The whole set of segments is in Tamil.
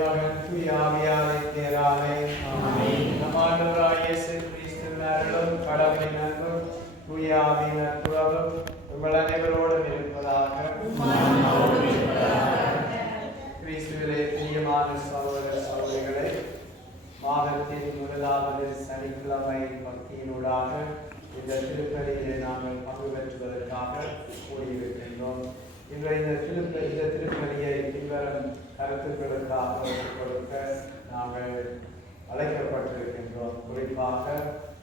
மகன் தூய ஆவியாரின் பேராலே ஆமென். நம் ஆண்டவராகிய இயேசு கிறிஸ்துவின் அருளும் கடவுளின் அன்பும் தூய ஆவியின் நட்புறவும் உங்கள் அனைவரோடும் இருப்பதாக. கிறிஸ்துவிலே பிரியமான சகோதர சகோதரிகளே, மாதத்தின் முதலாவது சனிக்கிழமை பக்தியினூடாக இந்த திருப்பலியிலே நாங்கள் பங்கு பெற்றுவதற்காக கூடியிருக்கின்றோம். இன்றைய இந்த திருப்பலியை பின்வரும் கருத்துக்களுக்காக கொடுக்க நாங்கள் அழைக்கப்பட்டிருக்கின்றோம். குறிப்பாக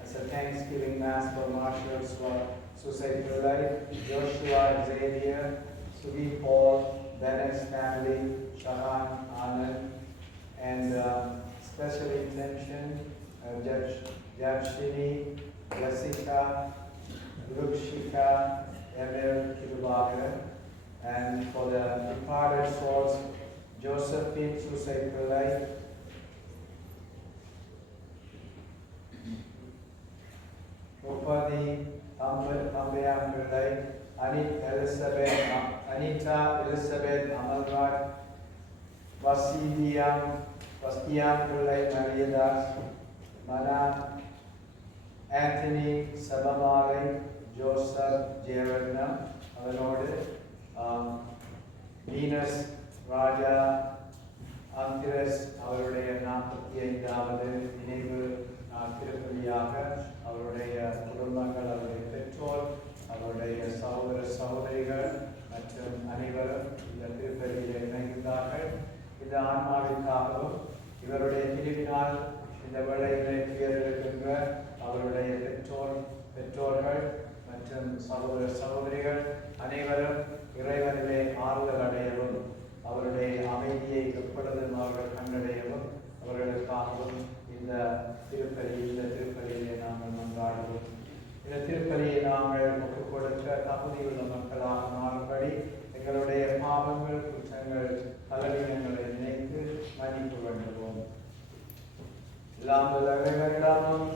as a Thanksgiving Mass for Marshals for Suicide Life, Joshua Xavier, Sugi Paul, Dennis Stanley, Shahan Anand, and special intention Judge Shini, Jessica, Rukshika, Emil Kirubaga, and for the departed souls, Josephine Suicide Life, Upadi Ambayam Pillai, Anita Elizabeth Amalraj, Bastian Pillai Mariadas, Mana Anthony Sabamari, Joseph Jevarna, அவனோடு வீனஸ் ராஜா அந்திரஸ் அவருடைய 45வது நினைவு திருப்பலியாக அவருடைய குடும்பங்கள், அவருடைய பெற்றோர், அவருடைய சகோதர சகோதரிகள் மற்றும் அனைவரும் இந்த திருப்பலியில் இணைந்தார்கள். இந்த ஆன்மாவிற்காகவும் இவருடைய பிரிவினால் இந்த வேளையிலே துயரிருக்கின்ற அவருடைய பெற்றோர்கள் மற்றும் சகோதர சகோதரிகள் அனைவரும் இறைவனிலே ஆறுதல் அடையவும், அவருடைய அமைதியை எப்பொழுதும் அவர்கள் கண்டடையவும் அவர்களுக்காகவும் இந்த திருப்பலியிலே நாங்கள் மன்றாடுவோம். இந்த திருப்பலியை நாங்கள் ஒப்புக் கொடுக்க தகுதியுள்ள மக்களாக மாறும்படி எங்களுடைய பாவங்கள், குற்றங்கள், பலவீனங்களை நினைத்து மன்னிப்பு வேண்டுவோம். எல்லாம் வல்ல இறைவனிடமும்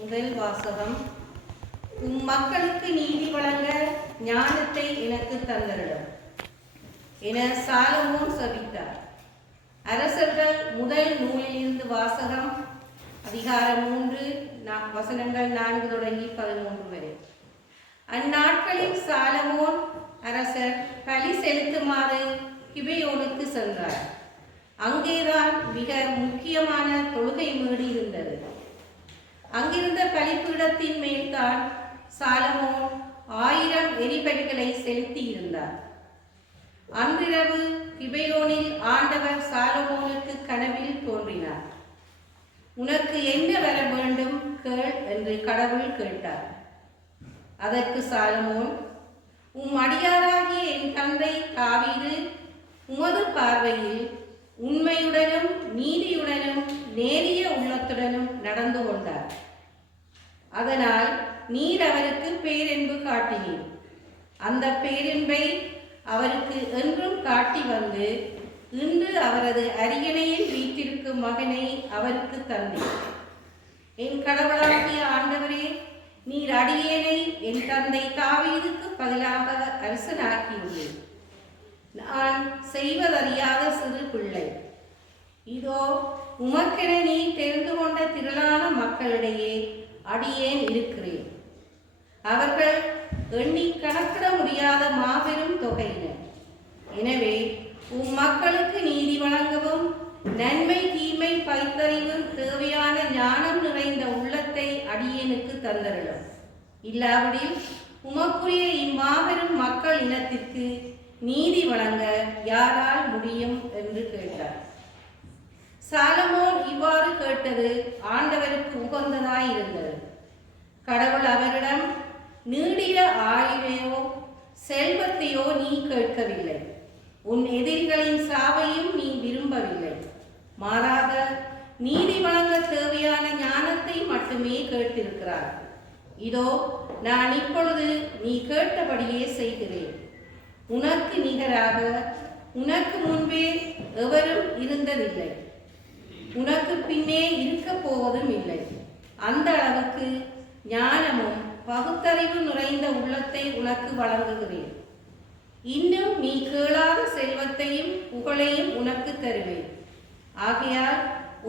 முதல் வாசகம். மக்களுக்கு நீதி வழங்க ஞானத்தை எனக்கு தந்தருளும் என சாலமோன் சபித்தார். அரசர்கள் முதல் நூலிலிருந்து வாசகம். அதிகாரம் 3 வசனங்கள் 4 தொடங்கி 13 வரை. அந்நாட்களில் சாலமோன் அரசர் பலி செலுத்துமாறு கிபெயோனுக்கு சென்றார். அங்கேதான் மிக முக்கியமான தொழுகை மேடு இருந்தது. அங்கிருந்த பலிபீடத்தின் மேல்தான் சாலமோன் 1000 எரிபலிகளை செலுத்தி இருந்தார். அன்றிரவு கிபெயோனில் ஆண்டவர் சாலமோனுக்கு கனவில் தோன்றினார். உனக்கு என்ன வர வேண்டும் கேள் என்று கடவுள் கேட்டார். அதற்கு சாலமோன், அடியாராகிய என் தந்தை தாவீது உமது பார்வையில் உண்மையுடனும் நீதியுடனும் நேரிய உள்ளத்துடனும் நடந்து கொண்டார். அதனால் நீர் அவருக்கு பேரன்பு காட்டினீர். அந்த பேரன்பை அவருக்கு என்றும் காட்டி வந்து இன்று அவரது அரியணையில் வீற்றிருக்கும் மகனை அவருக்கு தந்தீர். என் கடவுளாகிய ஆண்டவரே, நீர் அடியேனை என் தந்தை தாவீதுக்கு பதிலாக அரசனாக்கியுள்ளேன். நான் செய்வதறியாத சிறு பிள்ளை. இதோ உமக்கென நீ தெரிந்து கொண்ட திரளான மக்களிடையே அடியேன் இருக்கிறேன். அவர்கள் எண்ணி கணக்கிட முடியாத மாபெரும் தொகையினர். எனவே மக்களுக்கு நீதி வழங்கவும் நன்மை தீமை பைத்தறிவு தேவையான ஞானம் நிறைந்த உள்ளத்தை அடியேனுக்கு தந்தருளும். இல்லாவிடில் உமக்குரிய இம்மாபெரும் மக்கள் இனத்திற்கு நீதி வழங்க யாரால் முடியும் என்று கேட்டார். சாலமோன் இவ்வாறு கேட்டது ஆண்டவருக்கு உகந்ததாயிருந்தது. கடவுள் அவரிடம், நீடிய ஆயுளையோ செல்வத்தையோ நீ கேட்கவில்லை, உன் எதிரிகளின் சாவையும் நீ விரும்பவில்லை. மாறாக நீதி வழங்க தேவையான ஞானத்தை மட்டுமே கேட்டிருக்கிறார். இதோ நான் இப்பொழுது நீ கேட்டபடியே செய்கிறேன். உனக்கு நிகராக உனக்கு முன்பே எவரும் இருந்ததில்லை, உனக்கு பின்னே இருக்க போவதும் இல்லை. அந்த அளவுக்கு ஞானமும் பகுத்தறிவு நிறைந்த உள்ளத்தை உனக்கு வழங்குகிறேன். இன்னும் நீ கேளாத செல்வத்தையும் புகழையும் உனக்கு தருவேன். ஆகையால்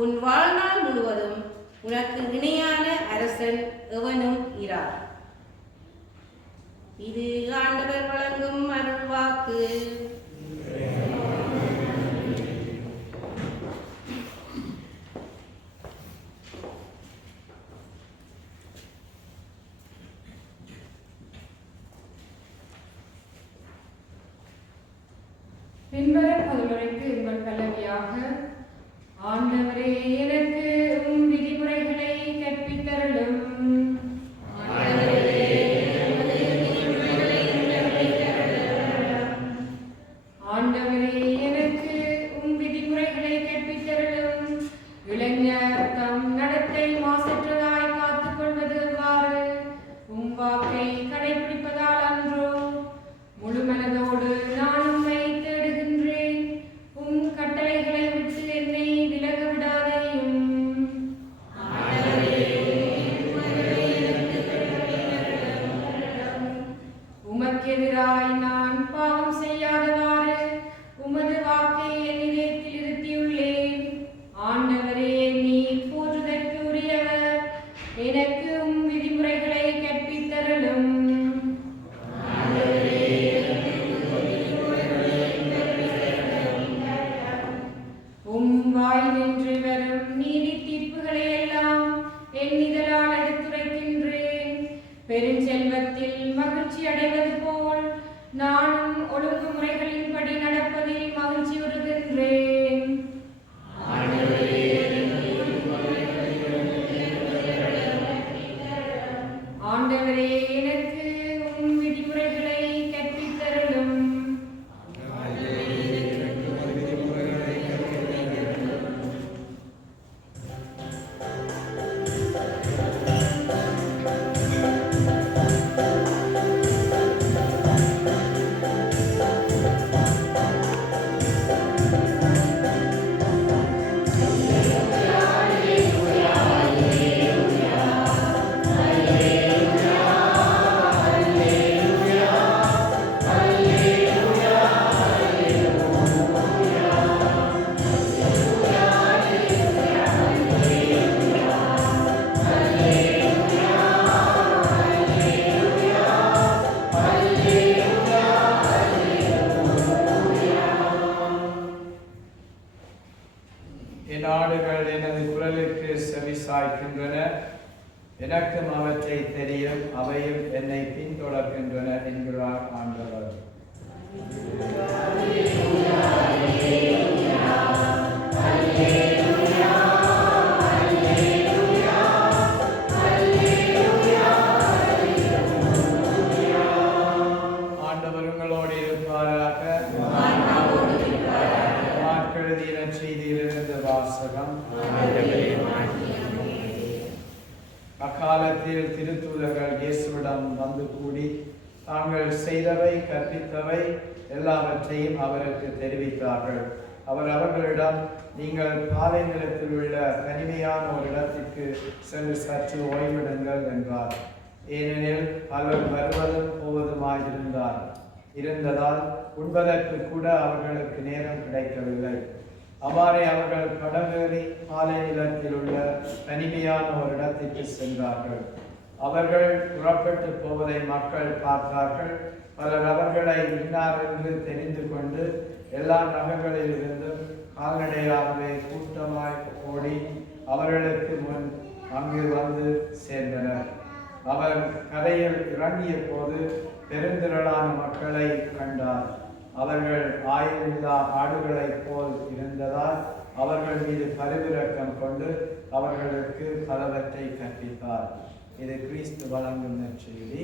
உன் வாழ்நாள் முழுவதும் உனக்கு இணையான அரசன் எவனும் இரார். இது ஆண்டவர் வழங்கும் அருள்வாக்கு. பின்வரும் பதிலுரைக்கு உங்கள் பல்லவியாக, ஆண்டவரே எனக்கு உம் விதிமுறைகளை கற்பித்தருளும். ஆண்டவரே எனக்கு உம் விதிமுறைகளை கற்பித்தருளும். இளைஞர் தம் நடத்தை மாசற்றதாய் காத்துக் கொள்வது எவ்வாறு? உம் வாக்கை கடைபிடிப்பதால் அன்றோ? முழு மனதோடு நான் உம்மை தேடுகின்றேன். உம் கட்டளைகளை விட்டு என்னை விலக விடாதேயும். உமக்கெதிராய் நான் பாவம் செய்யாதவாறு உமது வாக்கை என் இதயத்தில் இருத்தியுள்ளேன். ஆண்டவரே, நீர் போற்றுதற்கு உரியவர். எனக்கு உம் விதிமுறைகளை கற்பித்தருளும். வாய் நின்று வரும் நீதி தீர்ப்புகளை எல்லாம் என் இதழால் எடுத்துரைக்கின்றேன். பெருஞ்செல்வத்தில் மகிழ்ச்சி அடைவது போல் நானும் ஒழுங்குமுறைகளின்படி நடப்பதில் மகிழ்ச்சி உறுகின்றேன். ஆண்டவரே, எனக்கு உம் விதிமுறைகளை கற்பித்தருளும். என் ஆடுகள் எனது குரலுக்கு செவி சாய்க்கின்றன, எனக்கும் அவற்றை தெரியும், அவையும் என்னை பின்தொடர்கின்றன என்கிறார் ஆண்டவர். எழுதிய செய்தியிலிருந்து வாசகம். அக்காலத்தில் திருத்தூதர்கள் இயேசுவிடம் வந்து கூடி தாங்கள் செய்தவை கற்பித்தவை எல்லாவற்றையும் அவருக்கு தெரிவித்தார்கள். அவர் அவர்களிடம், நீங்கள் பாலை நிலத்தில் உள்ள தனிமையான ஒரு இடத்திற்கு சென்று சற்று ஓய்விடுங்கள் என்றார். ஏனெனில் பலர் வருவதும் இருந்ததால் உண்பதற்கு கூட அவர்களுக்கு நேரம் கிடைக்கவில்லை. அவ்வாறே அவர்கள் கடவேறி பாலை நிலத்தில் உள்ள தனிமையான ஒரு இடத்திற்கு சென்றார்கள். அவர்கள் புறப்பட்டு போவதை மக்கள் பார்த்தார்கள். பலர் அவர்களை இன்னார் என்று தெரிந்து கொண்டு எல்லா நகர்களிலிருந்தும் கால்நடையாகவே கூட்டமாய் ஓடி அவர்களுக்கு முன் அங்கு வந்து சேர்ந்தனர். அவர் கரையில் இறங்கிய போது பெருந்திரளான மக்களை கண்டார். அவர்கள் ஆயுளில்லா ஆடுகளைப் போல் இருந்ததால் அவர்கள் மீது பரிவிரக்கம் கொண்டு அவர்களுக்கு பலவற்றை கற்பித்தார். இது கிறிஸ்து வழங்கும் நற்செய்தி.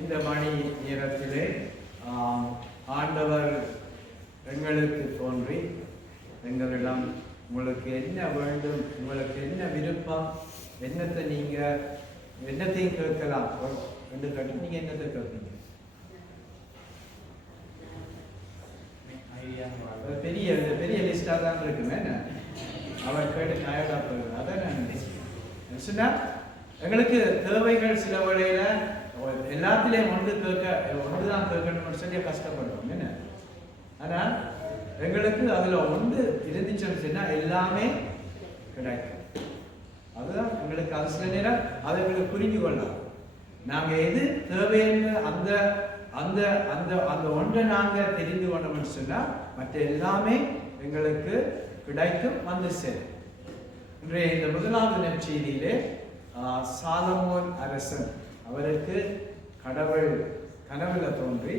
இந்த மணி நேரத்திலே ஆண்டவர் எங்களுக்கு தோன்றி எங்களிடம், உங்களுக்கு என்ன வேண்டும், உங்களுக்கு என்ன விருப்பம், என்னத்தையும் கேட்கலாம் என்று கேட்டு நீங்க என்னத்தை கேட்பீங்க? பெரிய லிஸ்டா தான் இருக்குமே. அவர் கேட்டு டயர்டா போயிடும். அதான் நான் நினைச்சேன். எங்களுக்கு தேவைகள் சில வழியில எல்லாத்திலையும் ஒன்றுதான் கேட்கணும்னு சொல்லி கஷ்டப்படுவோம் என்ன. ஆனா எங்களுக்கு அதுல ஒன்று இருந்துச்சுன்னு சொன்னா எல்லாமே கிடைக்கும். அதுதான் எங்களுக்கு அது சில நேரம் அதை எங்களுக்கு புரிஞ்சு கொள்ளலாம். நாங்க எது தேவைன்னு அந்த அந்த அந்த அந்த ஒன்றை நாங்க தெரிந்து கொண்டோம்னு சொன்னா மற்ற எல்லாமே எங்களுக்கு கிடைக்கும், வந்து சேரும். இன்றைய இந்த முதலாவது நற்செய்தியிலே சாலமோன் அரசன், அவருக்கு கடவுள் கனவுல தோன்றி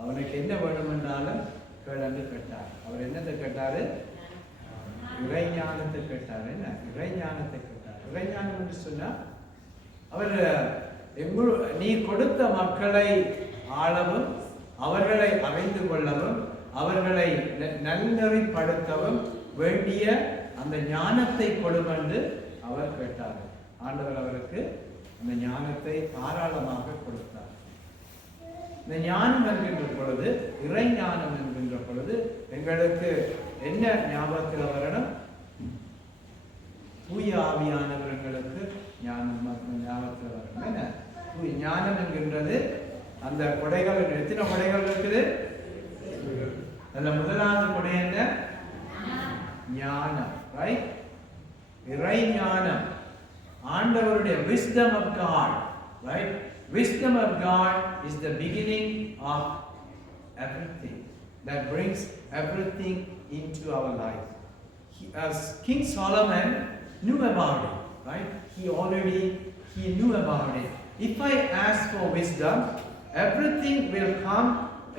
அவனுக்கு என்ன வேணுமென்றாலும் கேளு கேட்டார். அவர் என்னத்தை கேட்டாரு? இறைஞானத்தை கேட்டார். என்ன இறைஞானத்தை கேட்டார்? இறைஞானம் என்று சொன்னா அவர் நீ கொடுத்த மக்களை ஆளவும் அவர்களை அறிந்து கொள்ளவும் அவர்களை நல்நெறிப்படுத்தவும் வேண்டிய அந்த ஞானத்தை கொடுமென்று அவர் கேட்டார். ஆண்டவர் அவருக்கு அந்த ஞானத்தை தாராளமாக கொடுத்தார். இந்த ஞானம் என்கின்ற பொழுது, இறை ஞானம் என்கின்ற பொழுது எங்களுக்கு என்ன ஞாபகத்தில் வரணும்? தூய ஆவியானவர்களுக்கு ஞானம் ஞாபகத்தில் வரணும். என்ன ஞானம் என்கின்றது? அந்த கொடைகள் எத்தனை கொடைகள் இருக்குது? அதுல முதலாவது கொடை என்ன? ஞானம். ரைட்? இறை ஞானம், ஆண்டவருடைய wisdom of God. Right? Wisdom of God is the beginning of everything that brings everything into our life. As King Solomon knew about it, right? He knew about it. If I ask for wisdom, everything will come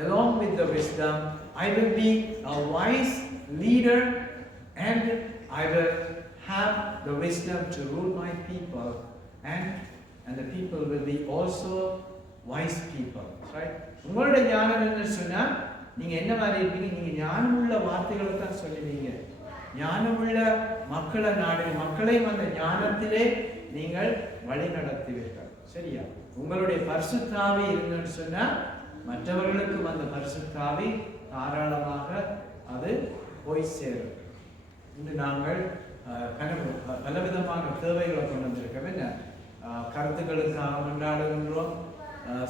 along with the wisdom. I will be a wise leader and I will have the wisdom to rule my people, and the people will be also wise people. Right? உங்களுடைய ஞானம் என்ன சொன்னா நீங்க என்ன மாதிரி இருப்பீங்க? நீங்க ஞானமுள்ள வார்த்தைகளை தான் சொல்லுவீங்க. ஞானமுள்ள மக்களை நாடு, மக்களையும் அந்த ஞானத்திலே நீங்கள் வழி நடத்துவீர்கள். சரியா? உங்களுடைய பரிசுத்த ஆவி இருந்துன்னு சொன்னா மற்றவர்களுக்கும் அந்த பரிசுத்த ஆவி தாராளமாக அது போய் சேரும். இன்று நாங்கள் பலவிதமான தேவைகளை கொண்டு வந்திருக்கோம். என்ன கருத்துக்களுக்காக கொண்டாடுகின்றோம்,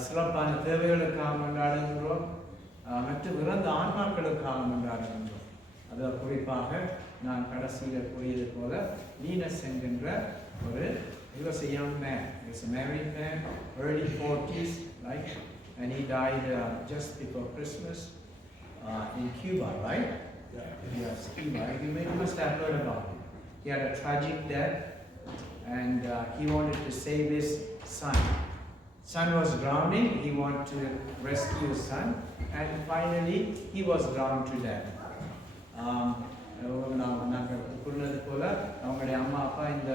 சிறப்பான தேவைகளுக்காக கொண்டாடுகின்றோம், மற்றும் இறந்த ஆன்மாக்களுக்காக கொண்டாடுகின்றோம். அது குறிப்பாக நான் கடைசியில் கூறியது போல லீனஸ் என்கின்ற ஒரு he was a young man. He was a married man, early 40s, right? And he died just before Christmas in Cuba, right? Yes, Cuba. You must have heard about it. He had a tragic death, and he wanted to save his son. Son was drowning. He wanted to rescue his son, and finally he was drowned to death. நாங்கள் கூறினது போல அவங்களுடைய அம்மா அப்பா இந்த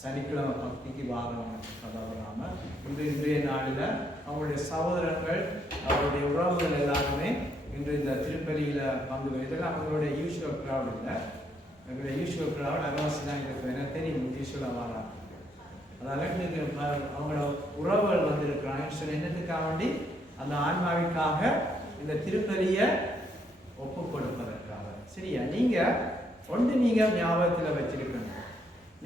சனிக்கிழமை பக்திக்கு வாரவங்க தவறாமல் இன்றைய நாளில் அவங்களுடைய சகோதரர்கள் அவருடைய உறவுகள் எல்லாருமே இன்று இந்த திருப்பலியில் பங்கு பெறுதல் அவங்களுடைய யூஷுவல் க்ரௌட் இல்லை. எங்களுடைய யூஷுவல் க்ரௌட் அகவாசி தான் இருக்கிற எனக்கு தெரியும் யூஷுவலாக வராங்க. அதனால் அவங்களோட உறவுகள் வந்திருக்கிறாங்க. சொல்லி என்னத்துக்காக வேண்டி அந்த ஆன்மாவிற்காக இந்த திருப்பலியை ஒப்பு கொடுப்பதற்காக. சரியா? நீங்கள் ஒன்று நீங்கள் ஞாபகத்தில் வச்சிருக்கணும்.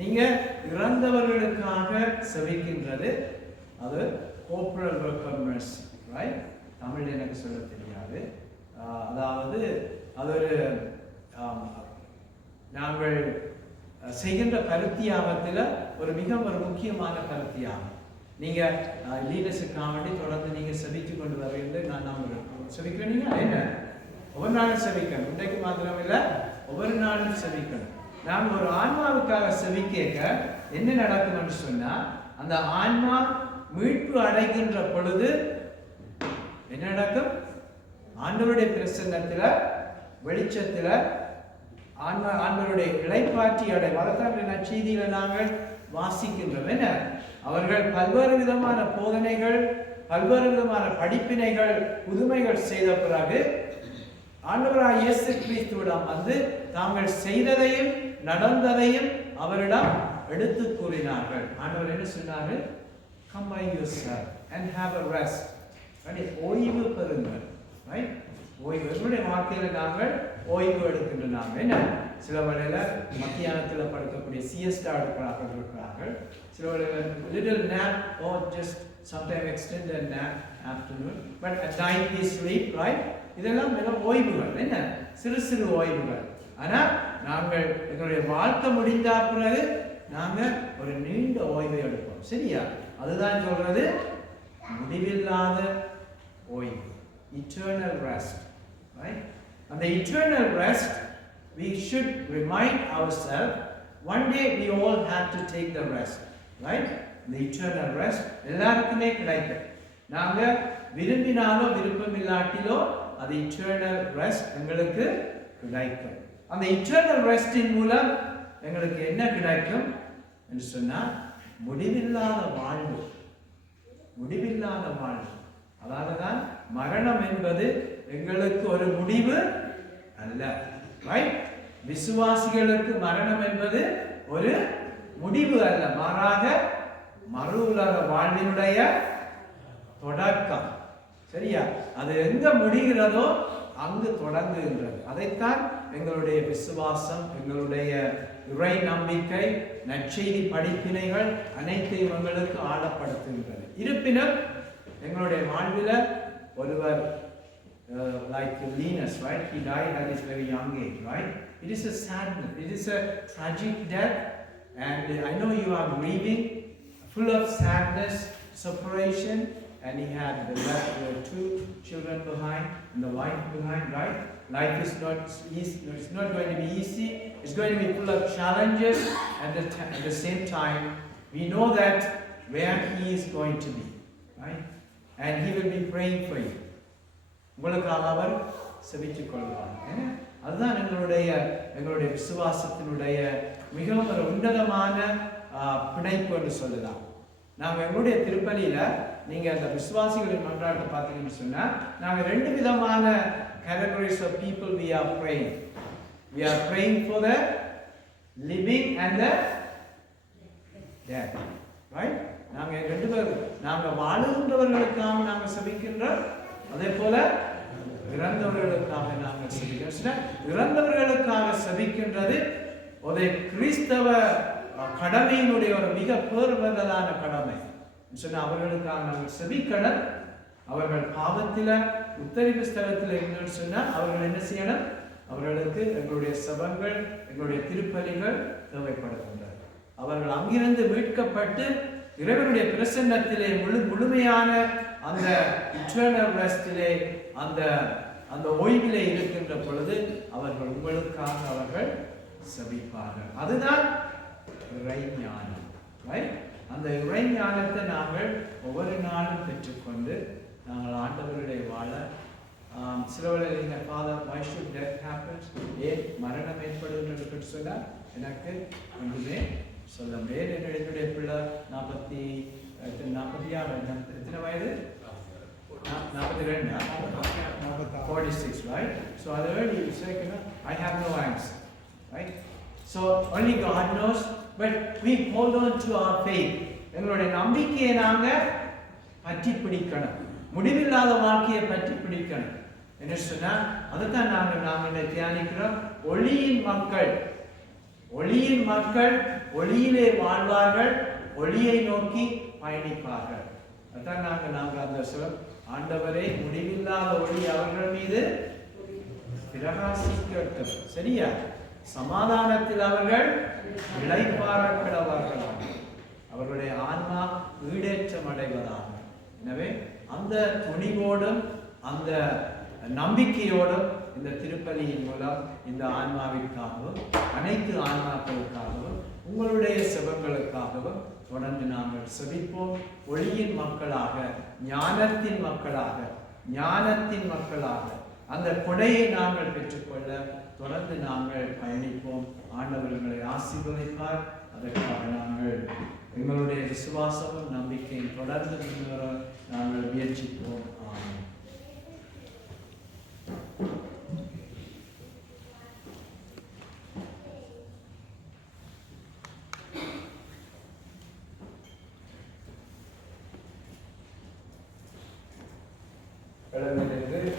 நீங்கள் இறந்தவர்களுக்காக செவிக்கின்றது அது கோப்ரல் ரெக்கக்னிஷன், ரைட்? தமிழ் எனக்கு சொல்ல தெரியாது. அதாவது அது ஒரு நாங்கள் செய்கின்ற பருத்தியாகத்தில் ஒரு முக்கியமான பருத்தியாகும். நீங்கள் லீடர்ஸுக்காக வேண்டி தொடர்ந்து நீங்கள் செவித்து கொண்டு வருவீங்க. நான் நம்புகிறேன். செவிக்கிறேன். நீங்கள் என்ன ஒவ்வொரு நாளும் செவிக்கணும். இன்றைக்கு மாத்திரம் இல்லை, ஒவ்வொரு நாளும் செவிக்கணும். நாம் ஒரு ஆன்மாவுக்காக செவிக்க என்ன நடக்கும்னு சொன்னால் அந்த ஆன்மா மீட்பு அடைகின்ற பொழுது என்ன நடக்கும்? ஆண்டவருடைய பிரசன்னத்தில் வெளிச்சத்தில் ஆண்டவருடைய இளைப்பாற்றி அடைவதற்கான செய்தியில் நாங்கள் வாசிக்கின்றோம். என்ன அவர்கள் பல்வேறு விதமான போதனைகள் பல்வேறு விதமான படிப்பினைகள் புதுமைகள் செய்த பிறகு ஆண்டவராகிய இயேசு கிறிஸ்துவிடம் வந்து தாங்கள் செய்ததையும் நடந்ததையும் அவரிடம் எடுத்து கூறினார்கள். ஆண்டவர் என்ன சொன்னாரு? Come by yourself and have a rest. ஓய்வு பெறுங்கள். ரைட்? ஓய்வு. என்னுடைய வாழ்க்கையில் நாங்கள் ஓய்வு எடுக்கின்ற நாங்கள் என்ன சில வேளையில் மத்தியானத்தில் படுக்கக்கூடிய சிஎஸ்டா எடுக்கிறார்கள் இருக்கிறார்கள். சில வேளையில் little nap or just sometime extended nap afternoon, but at night we sleep, right? இதெல்லாம் மிகவும் ஓய்வுகள். என்ன சிறு சிறு ஓய்வுகள். ஆனால் நாங்கள் எங்களுடைய வாழ்க்கை முடிந்த பிறகு நாங்கள் ஒரு நீண்ட ஓய்வை எடுப்போம். சரியா? அதுதான் சொல்றது முடிவில்லாத ஓய்வு, eternal rest, right? And the eternal rest, we should remind ourselves, one day we all have to take the rest, right? The eternal rest எல்லாருக்குமே கிடைக்கும். நாங்க விரும்பினாலோ விருப்பம் இல்லாட்டிலோ அது eternal rest எங்களுக்கு கிடைக்கும். அந்த eternal restின் மூலம் எங்களுக்கு என்ன கிடைக்கும் என்று சொன்னா முடிவில்லாத வாழ்வு. முடிவில்லாத வாழ்வு. அதாலதான் மரணம் என்பது எங்களுக்கு ஒரு முடிவு அல்ல. ரைட்? விசுவாசிகளுக்கு மரணம் என்பது ஒரு முடிவு அல்ல, மாறாக மறு உலக வாழ்வினுடைய தொடக்கம். சரியா? அது எங்க முடிகிறதோ அங்கு தொடங்குகின்றது. அதைத்தான் எங்களுடைய விசுவாசம், எங்களுடைய இறை நம்பிக்கை, நற்செய்தி படிப்பினைகள் அனைத்தையும் எங்களுக்கு ஆழப்படுத்துகின்றது. இருப்பினும் எங்களுடைய வாழ்வில் ஒருவர் like Linus, right? He died at his very young age, right? It is a sadness. It is a tragic death, and I know you are grieving, full of sadness, separation, and he had left 2 children behind and the wife behind, right? Life is not easy. It's not going to be easy. It's going to be full of challenges, and at the same time, we know that where he is going to be, right? And he will be praying for you. உங்களுக்காக அவர் செபித்துக் கொள்வார். அதுதான் எங்களுடைய விசுவாசத்தினுடைய மிகவும் ஒரு உன்னதமான பிணைப்பு என்று சொல்லலாம். நாங்கள் எங்களுடைய திருப்பலியில் நீங்கள் அந்த விசுவாசிகளின் மன்றாட்டை பார்த்தீங்கன்னு சொன்னால் நாங்கள் 2 விதமான categories of people we are praying. We are praying for the living and the dead. Right? நாங்கள் 2 பேர், நாங்கள் வாழுகின்றவர்களுக்காக நாங்கள் செபிக்கின்றோம், அதே போல இறந்தவர்களுக்காக நாங்கள் செபிக்கின்றோம். இறந்தவர்களுக்காக செபிக்கின்றது ஒரு கிறிஸ்தவ கடமையினுடைய ஒரு மிக பேர்வதலான கடமை. சொன்னால் அவர்களுக்காக நாங்கள் செபிக்கணும். அவர்கள் பாவத்தில் உத்தரிப்பு ஸ்தலத்தில் இருந்தோன்னு சொன்னால் அவர்கள் என்ன செய்யணும்? அவர்களுக்கு எங்களுடைய சபங்கள், எங்களுடைய திருப்பலிகள் தேவைப்படுகின்றன. அவர்கள் அங்கிருந்து மீட்கப்பட்டு இறைவனுடைய பிரசன்னத்திலே முழுமையான அந்த இட்டர்னல் ரெஸ்டிலே அந்த ஓய்விலே இருக்கின்ற பொழுது அவர்கள் உங்களுக்காக அவர்கள் செபிப்பார்கள். அதுதான் இறை ஞானம். ரைட்? அந்த இறை ஞானத்தை நாங்கள் ஒவ்வொரு நாளும் பெற்றுக்கொண்டு நாங்கள் ஆண்டவருடைய வாழ சில வேளையில் father why should death happen? ஏன் மரணம் ஏற்படுகின்றது சொன்னால் எனக்கு ஒன்றுமே சொல்ல முடியாது. என்னுடைய பிள்ளை 46 எத்தனை வயது? 42, 46, right? So at the early second, I have no answer, right? So only God knows, but we hold on to our faith. எங்களுடைய நம்பிக்கையை நாங்க பற்றி பிடிக்கணும். முடிவில்லாத வாழ்க்கையை பற்றி பிடிக்கணும். என்ன சொன்னா அதைத்தான் நாங்க தியானிக்கிறோம். ஒளியின் மக்கள் ஒளியிலே வாழ்வார்கள், ஒளியை நோக்கி பயணிப்பார்கள். அதான் நாங்க அந்த சொல், ஆண்டவரே முடிவில்லாத ஒளி அவர்கள் மீது பிரகாசிக்கட்டும். சரியா? சமாதானத்தில் அவர்கள் இளைப்பாறக்கடவார்களாக, அவர்களுடைய ஆன்மா ஈடேற்றம் அடைவதாக. எனவே அந்த துணிவோடும் அந்த நம்பிக்கையோடும் இந்த திருப்பலியின் மூலம் இந்த ஆன்மாவிற்காகவும் அனைத்து ஆன்மாக்களுக்காகவும் உங்களுடைய செபங்களுக்காகவும் தொடர்ந்து நாங்கள் செபிப்போம். ஒளியின் மக்களாக, ஞானத்தின் மக்களாக அந்த கொடையை நாங்கள் பெற்றுக்கொள்ள தொடர்ந்து நாங்கள் பயணிப்போம். ஆண்டவர்களை ஆசீர்வதிப்பார். அதற்காக நாங்கள் எங்களுடைய விசுவாசமும் நம்பிக்கையும் தொடர்ந்து முன்னேற நாங்கள் முயற்சிப்போம். ஆமென்.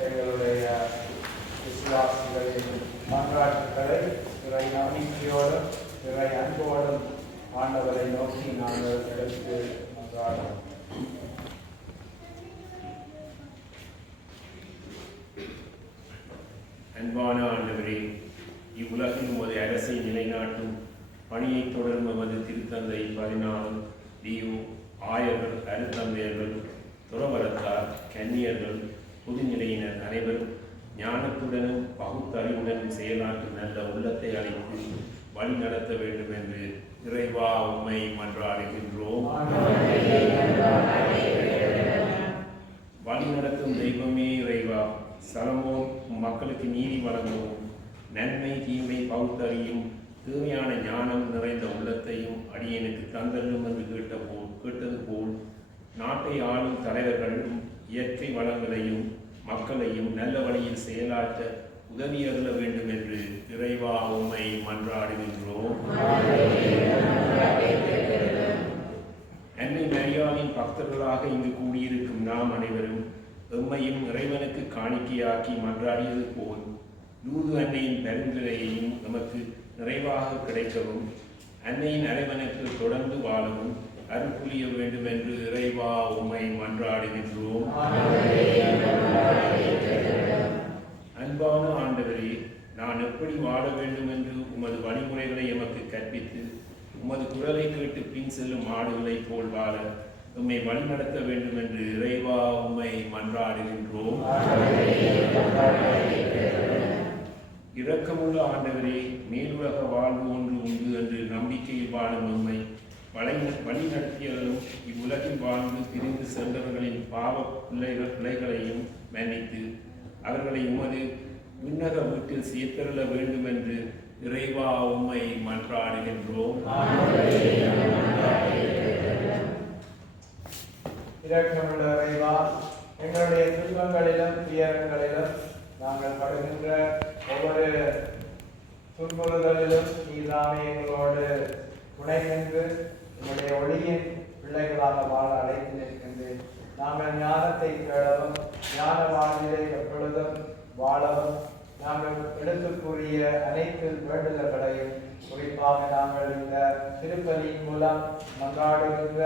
எங்களுடைய விசுவாசிகளின் மன்றாட்டுக்களை இறை நம்பிக்கையோடும் இறை அன்போடும் ஆண்டவரை நோக்கி நாங்கள் எடுத்து மன்றாடுவோம். அன்பான ஆண்டவரே, இவ்வுலகில் உமது அரசை நிலைநாட்டும் பணியை தொடரும் எமது திருத்தந்தை 14 தீவு ஆயர்கள், அருத்தந்தையர்கள், துறவரத்தார், கன்னியர்கள், பொதுநிலையினர் அனைவரும் ஞானத்துடனும் பகுத்தறிவுடனும் செயலாற்றும் நல்ல உள்ளத்தை அளித்து வழி நடத்த வேண்டும் என்று இறைவா உம்மை மன்றாடுகின்றோம். வழி நடத்தும் தெய்வமே இறைவா, சலமோன் மக்களுக்கு நீதி வழங்கவும் நன்மை தீமை பகுத்தறியும் தூய்மையான ஞானம் நிறைந்த உள்ளத்தையும் அடியனுக்கு தந்தள்ளும் என்று கேட்டது போல் நாட்டை ஆளும் தலைவர்களும் இயற்கை வளங்களையும் மக்களையும் நல்ல வழியில் செயலாற்ற உதவி அருள வேண்டும் என்று இறைவா உம்மை மன்றாடுகின்றோம். அன்னை மரியாளின் பக்தர்களாக இங்கு கூடியிருக்கும் நாம் அனைவரும் எம்மையும் இறைவனுக்கு காணிக்கையாக்கி மன்றாடியது போல் லூது அன்னையின் பரிந்துரையையும் நமக்கு நிறைவாக கிடைக்கவும் அன்னையின் அரைவனுக்கு தொடர்ந்து வாழவும் அருள் புரிய வேண்டும் என்று இறைவா உம்மை மன்றாடுகின்றோம். அன்பான ஆண்டவரே, நான் எப்படி வாழ வேண்டும் என்று உமது வழிமுறைகளை எமக்கு கற்பித்து உமது குரலை கேட்டு பின் செல்லும் ஆடுகளைப் போல் வாழ உம்மை வழிநடத்த வேண்டும் என்று இறைவா உம்மை மன்றாடுகின்றோம். இரக்கமுள்ள ஆண்டவரே, மேலுலக வாழ்வு ஒன்று உண்டு என்று நம்பிக்கையில் வாழும் உம்மை வழி நடத்தியவர்களும் இவ்வுலகில் வாழ்ந்து பிரிந்து சென்றவர்களின் பாவ பிள்ளைகளையும் மன்னித்து அவர்களை உமது விண்ணக வீட்டில் சேர்த்தருள வேண்டும் என்று இறைவா உம்மை மன்றாடுகின்றோம். இரக்கமுள்ள இறைவா, எங்களுடைய துன்பங்களிலும் துயரங்களிலும் நாங்கள் படுகின்ற ஒவ்வொரு துன்புறுதலிலும் நீதாமே எங்களோடு துணை நின்று எங்களுடைய ஒளியின் பிள்ளைகளாக வாழ அழைத்து நிற்கின்றேன். நாங்கள் ஞானத்தை தேடவும் ஞான வாழ்விலே எப்பொழுதும் வாழவும் நாங்கள் எடுத்து கூறிய அனைத்து வேண்டுதல்களையும் குறிப்பாக நாங்கள் இந்த திருப்பலியின் மூலம் மன்றாடுகின்ற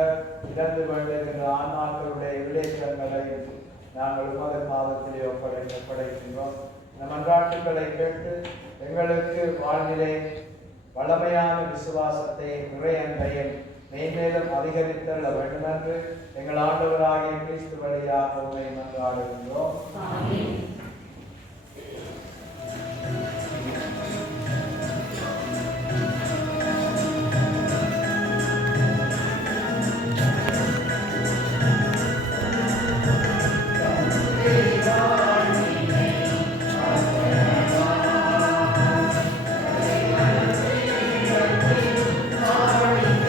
இறந்து வேண்டுகின்ற ஆன்மாக்களுடைய விளைச்சங்களையும் நாங்கள் உமது பாதத்திலே ஒப்படைக்கின்றோம். இந்த மன்றாட்டுக்களை கேட்டு எங்களுக்கு வாழ்விலே வளமையான விசுவாசத்தை நிறையன்றையும் மேன்மேலும் அதிகரித்தள்ள வேண்டும் என்று எங்கள் ஆண்டவராகிய கிறிஸ்து வழியாக உம்மை மன்றாடுகின்றோம். Amen.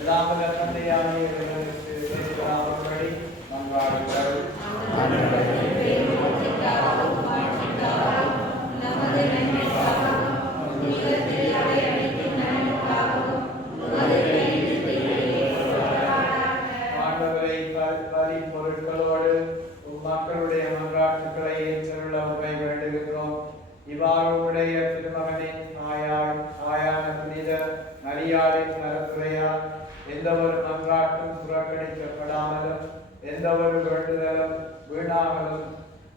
எல்லாம் வல்ல தந்தையாகிய இறைவனுக்கு ஏற்றாதபடி மன்றாடுங்கள். ஆண்டவரை பொருட்களோடு மக்களுடைய மன்றாட்டுக்களை ஏற்றுள்ள உண்மை வேண்டுகிறோம். இவ்வாறு உடைய திருமகனின் தாயான புனித மரியாளின் கருத்துரையால் எந்த ஒரு மன்றாட்டும் புறக்கணிக்கப்படாமலும் எந்த ஒரு வேண்டுதலும்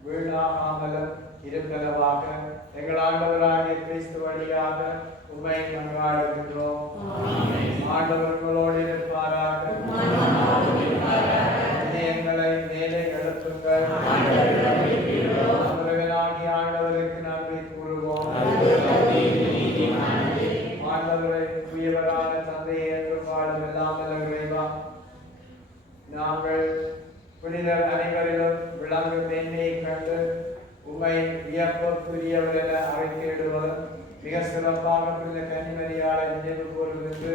வீணாகாமலும் இருக்கிறவாக எங்கள் ஆண்டவராகிய கிறிஸ்து வழியாக உண்மை மன்றாடுகின்றோம். ஆண்டவர்களோடு இருப்பாராக. இதயங்களை மேலே எழுப்புங்கள். ஆண்டவராகிய ஆண்டவருக்கு நன்றி கூறுவோம். ஆண்டவரை தூயவரான தந்தையை என்று பாடும் எல்லாம் இறைவா, நாங்கள் புனிதர் அனைவரிலும் விளங்கும் மேன்மையை கண்டு உம்மை வியப்புக்குரியவர் என அறிக்கையிடுவதும் மிக சிறப்பாக புனித கன்னிமரியாளை நினைவு கூறுகின்று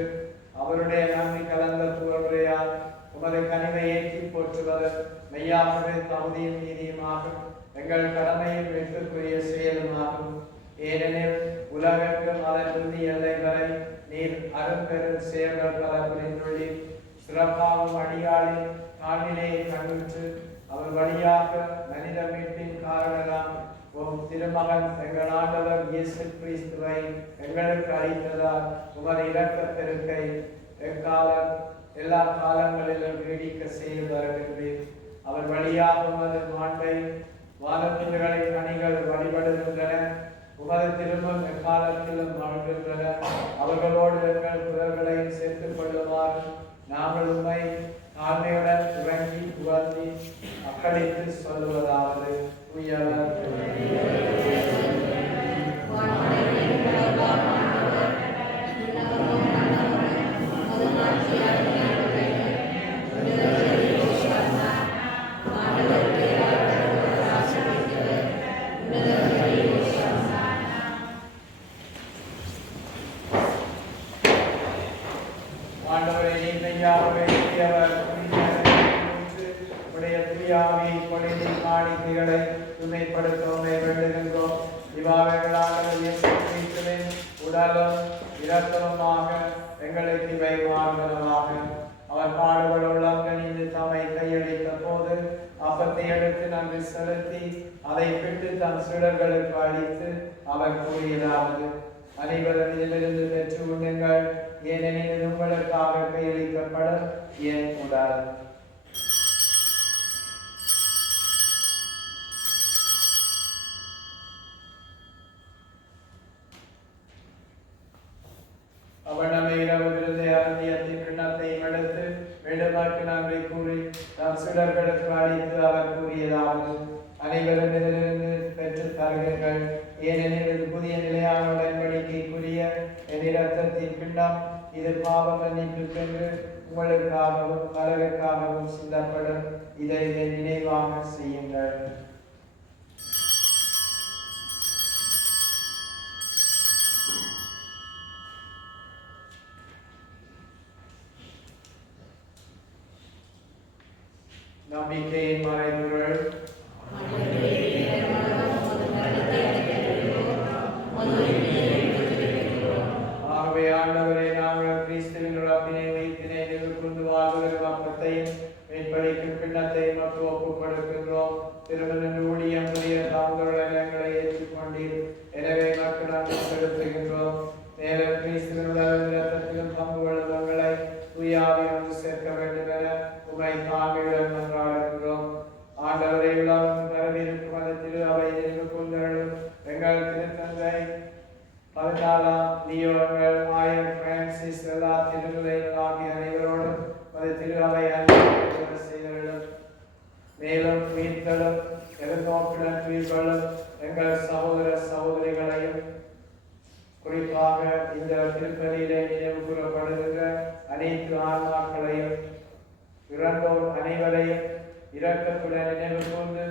அவருடைய நன்றி கலந்த புகழுரையால் உமது கனிமை ஏற்றி போற்றுவதும் மெய்யாகவே தகுதியும் நீதியுமாகும், எங்கள் கடமையும் வெற்றுக்குரிய செயலுமாகும். ஏனெனில் உலகெங்கும் அதன் இறுதி எல்லை வரை நீர் அரும்பெரும் செயல்கள் பல புரிந்துள்ளீர். சிறப்பாகும் அடியாளின் காணிலையை கண்டுற்று அவர் வழியாக மனித மீட்பின் காரணம் உம் திருமகன் எங்கள் ஆண்டவர் இயேசு கிறிஸ்துவை எங்களுக்கு அளித்ததால் உமது இரக்கப் பெருக்கை எல்லா காலங்களிலும் நீடிக்க செய்து வருகின்றீர். அவர் வழியாக உமது மாண்பை வானத்துகளின் கனிகள் வழிபடுகின்றன. உமது திருமணம் எக்காலத்திலும் வாழ்கின்றன. அவர்களோடு எங்கள் குரல்களை சேர்த்துக் கொள்ளுமாறு நாங்கள் உண்மை தாழ்மையுடன் இறங்கி புகழ்ந்து அக்களித்து சொல்லுவதாவது: தூயவர் உடலும் இரக்கமாக எங்களுக்கு இவை மாறுவதாக. அவர் பாடுபட உலகணிந்து தம்மை கையளித்த போது அப்பத்தை எடுத்து நன்றி செலுத்தி அதை விட்டு தம் சீடர்களுக்கு அளித்து அவர் கூறியதாவது: அனைவரும் இதிலிருந்து பெற்று உண்ணுங்கள், ஏனெனில் உங்களுக்காக கையளிக்கப்படும் என் உடல். அவர் நம்மை இரவுகிறது அருந்தியத்தின் கிண்ணத்தை எடுத்து வேண்டுமாக்கு நன்றி கூறி தம் சீடர்களுக்கு அளித்து அவர் கூறியதாவது: அனைவரும் இதிலிருந்து பெற்று தருகிறீர்கள், ஏனெனில் இது புதிய நிலையான உடன்படிக்கைக்குரிய என் இரத்தத்தின் கிண்ணம். இது பாவ மன்னிப்புக்கென்று உங்களுக்காகவும் பலருக்காகவும் சிந்தப்படும். இதை நினைவாக செய்யுங்கள். நம்பிக்கையின் மறைபொருள். ஆகவே ஆண்டவரே, நாங்கள் கிறிஸ்துவின் இறப்பினை உயிர்ப்பினை நிறுவந்து வாழ்வதற்கு அப்பத்தையும் மீட்பளிக்கும் கிண்ணத்தையும் நமக்கு ஒப்புக் கொடுக்கின்றோம். திருமண ஊழியம் புதிய தாங்களுடன் எங்களை ஏற்றுக்கொண்டீர். எனவே மக்கள் நன்றி செலுத்துகின்றோம். மேலும் கிறிஸ்துவின் இரத்தத்திலும் பங்கு கொள்ளுங்களை தூயாவை வந்து சேர்க்க வேண்டும் என உம்மை தாழ்மையுடன் மன்றாடுகின்றோம். ஆண்டவரை உலகம் தரவிருக்கும் அந்த திரு அவை நினைவு கொண்டருளும். எங்கள் திருத்தந்தை 14ஆம் லியோ, எங்கள் ஆயர் பிரான்சிஸ், எல்லா திருநிலைகள் ஆகிய அனைவரோடும் அது திரு அவை அன்பு செய்தருளும். மேலும் உயிர்த்தலும் எதிர்நோக்குடன் உயிர்களும் எங்கள் சகோதர சகோதரிகளையும், குறிப்பாக இந்த திருப்பலியிலே நினைவு கூறப்படுகின்ற அனைத்து ஆன்மாக்களையும் இறந்தோர் அனைவரையும் இரக்கத்துடன் நினைவு கூர்ந்து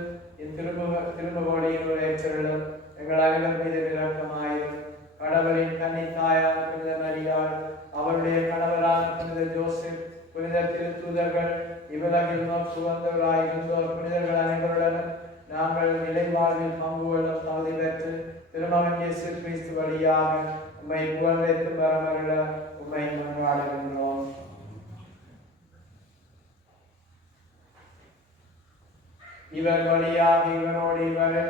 திரும்பகோடியின் ஏற்றலும் எங்கள் அனைவர் மீது இரக்கமாயும். கடவுளின் கன்னி தாயான புனித மரியாள், அவருடைய கணவரான புனித ஜோசப், புனித திருத்தூதர்கள், இவ்வுலகில் நோக்கு வந்தவராயிருந்தோர் புனிதர்கள் அனைவருடனும் நாங்கள் நிலை வாழ்வில் பங்கு கொள்ளும் தகுதி பெற்று திருமகன் இயேசு கிறிஸ்து வழியாக உம்மை புகழ்ந்து வரமருள உம்மை மன்றாடுகின்றோம். இவர் வழியாக இவரோடு இவர்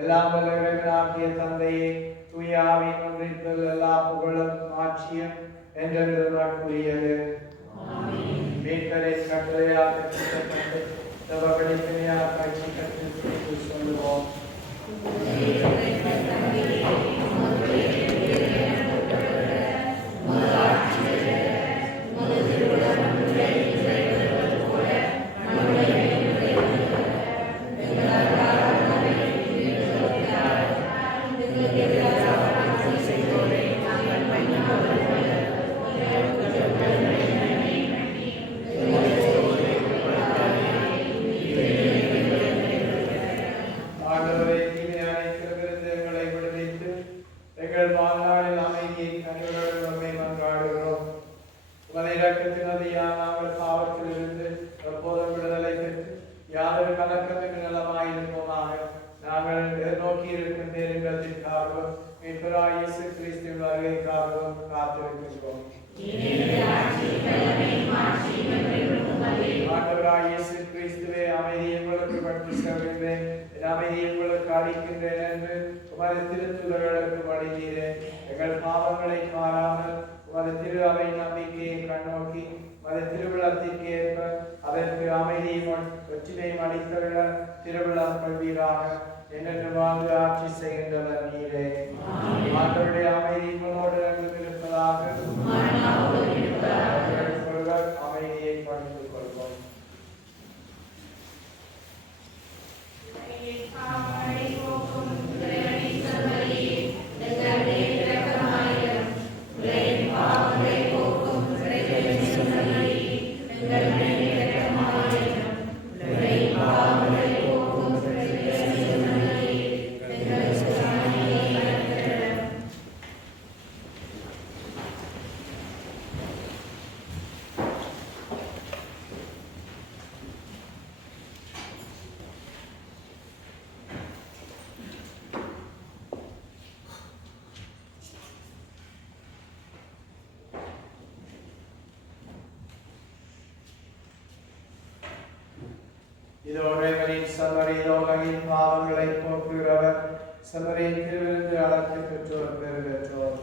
எல்லாம் வல்ல இறைவனாகிய தந்தையே, தூய ஆவியின் ஒன்றிற்குள் எல்லா புகழும் ஆட்சியும் என்றென்றுரியது. மீட்பரின் கட்டளையாக கட்டப்பட்டு தவறுகளியாக பயிற்சி கற்று சொல்லுவோம். எங்கள் பாவங்களை மாறாமல் உமது திரு அவை நம்பிக்கையை கண்ணோக்கி உமது திருவிழத்திற்கு ஏற்ப அதற்கு அமைதியும் வெற்றிலையும் அளித்தருள திருவிழம் கொள்வீராக. என்னென்று வாழ்ந்து ஆட்சி செய்கின்றவர் நீரே. ஆண்டவருடைய அமைதி உங்களோடு இருப்பதாக. அமைதியை பகிர்ந்து கொள்வோம். இதோடைகளின் சமரிதோலகின் பாவங்களை போக்குகிறவர் சமரின் திருவிருந்து அழைத்து பெற்றோர் பெரு பெற்றோர்.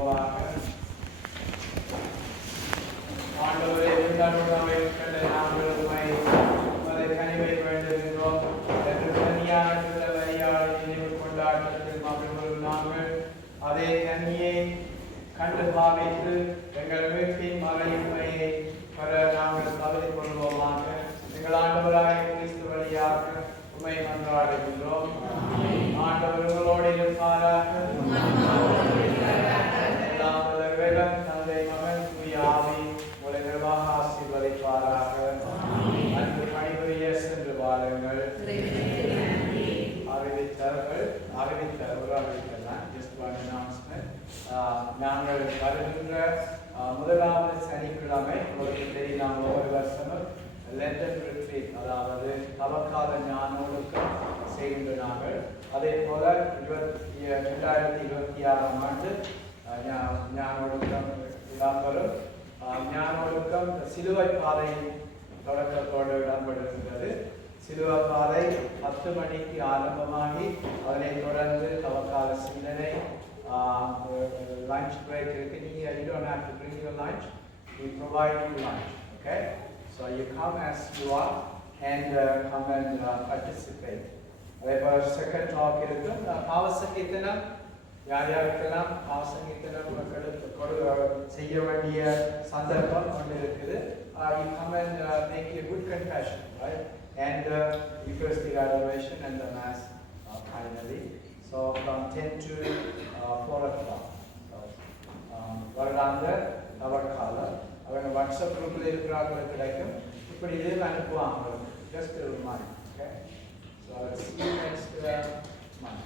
கொள்வோமாக. ஆண்டவரே, உங்களுடைய இருக்கிற நாங்கள் உம்மை உமது கனிவை வேண்டுகின்றோம். என்று கன்னியான வழியாளை நினைவு கொண்டாட்டத்தில் மகிழ்வோம் நாங்கள். அதே கன்னியை கண்டு பாவித்து எங்கள் வீட்டின் மறையுமையை பெற நாங்கள் தகுதி கொள்வோமாக. எங்கள் ஆண்டவராய கிறிஸ்து வழியாக உம்மை மன்றாடுகின்றோம். ஆண்டவர் உங்களோடு இருப்பாராக. எல்லாம் வல்ல இறைவன், தந்தை, மகன், தூய ஆவி உங்களை நிறைவாக ஆசீர்வதிப்பாராக. அன்பு பணிபுரிய சென்று வாருங்கள். அறிவித்தலாம். Just one announcement. நாங்கள் வருகின்ற முதலாவது சனிக்கிழமை உங்களுக்கு தெரியும், ஒவ்வொரு வருஷமும் லெண்டன் ரிட்ரீட், அதாவது தவக்கால ஞானொழுக்கம் செய்கின்ற நாங்கள். அதே போல 2026ஆம் ஆண்டு ஞானொழுக்கம் இடம்பெறும். ஞானொழுக்கம் சிலுவை பாதையின் தொடக்கத்தோடு இடம்பெறுகின்றது. சிலுவை பாதை 10 மணிக்கு ஆரம்பமாகி அதனைத் தொடர்ந்து தவக்கால சிந்தனை, lunch break இருக்கு. You don't have to bring your lunch. We provide you lunch. Okay? So you come as you are and come and participate. அதேபோல second talk இருக்கும். பாவசங்கீர்த்தனம் யார் யாருக்கெல்லாம் பாவசங்கீர்த்தனம் செய்ய வேண்டிய சந்தர்ப்பம் ஒன்று இருக்குது. You come and make a good confession, right? And Eucharistic adoration and the Mass finally. So from 10 to 4 o'clock. வருடாந்த தவக்கால அவங்க வாட்ஸ்அப் குரூப்பில் இருக்கிறார்கள் கிடைக்கும். இப்படி இதில் அனுப்புவாங்க. Just a reminder. Okay? So let's see you next month.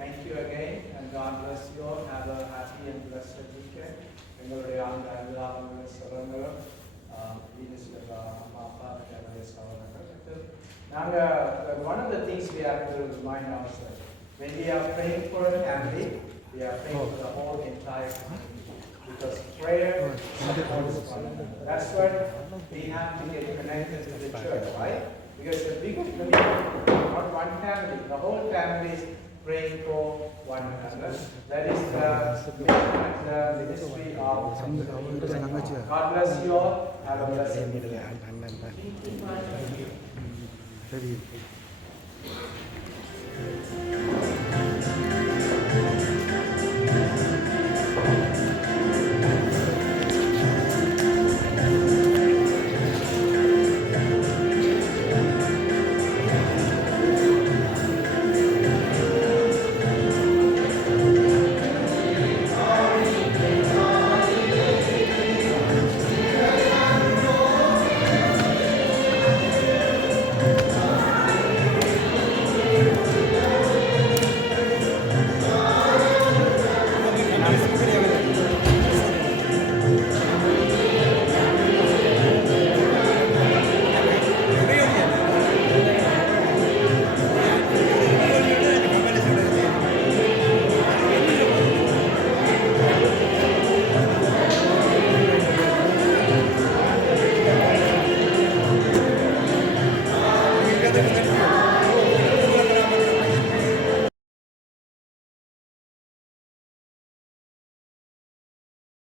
Thank you again and God bless you all. Have a happy and blessed weekend. எங்களுடைய அந்த எல்லா சரங்களும் one of the things we have to remind ourselves, when we are praying for a family, we are praying for the whole entire family, because prayer supports one another. That's why we have to get connected to the church, right? Because the big community, not one family, the whole family is praying for one another. That is the ministry of God bless you all. Have a blessed day.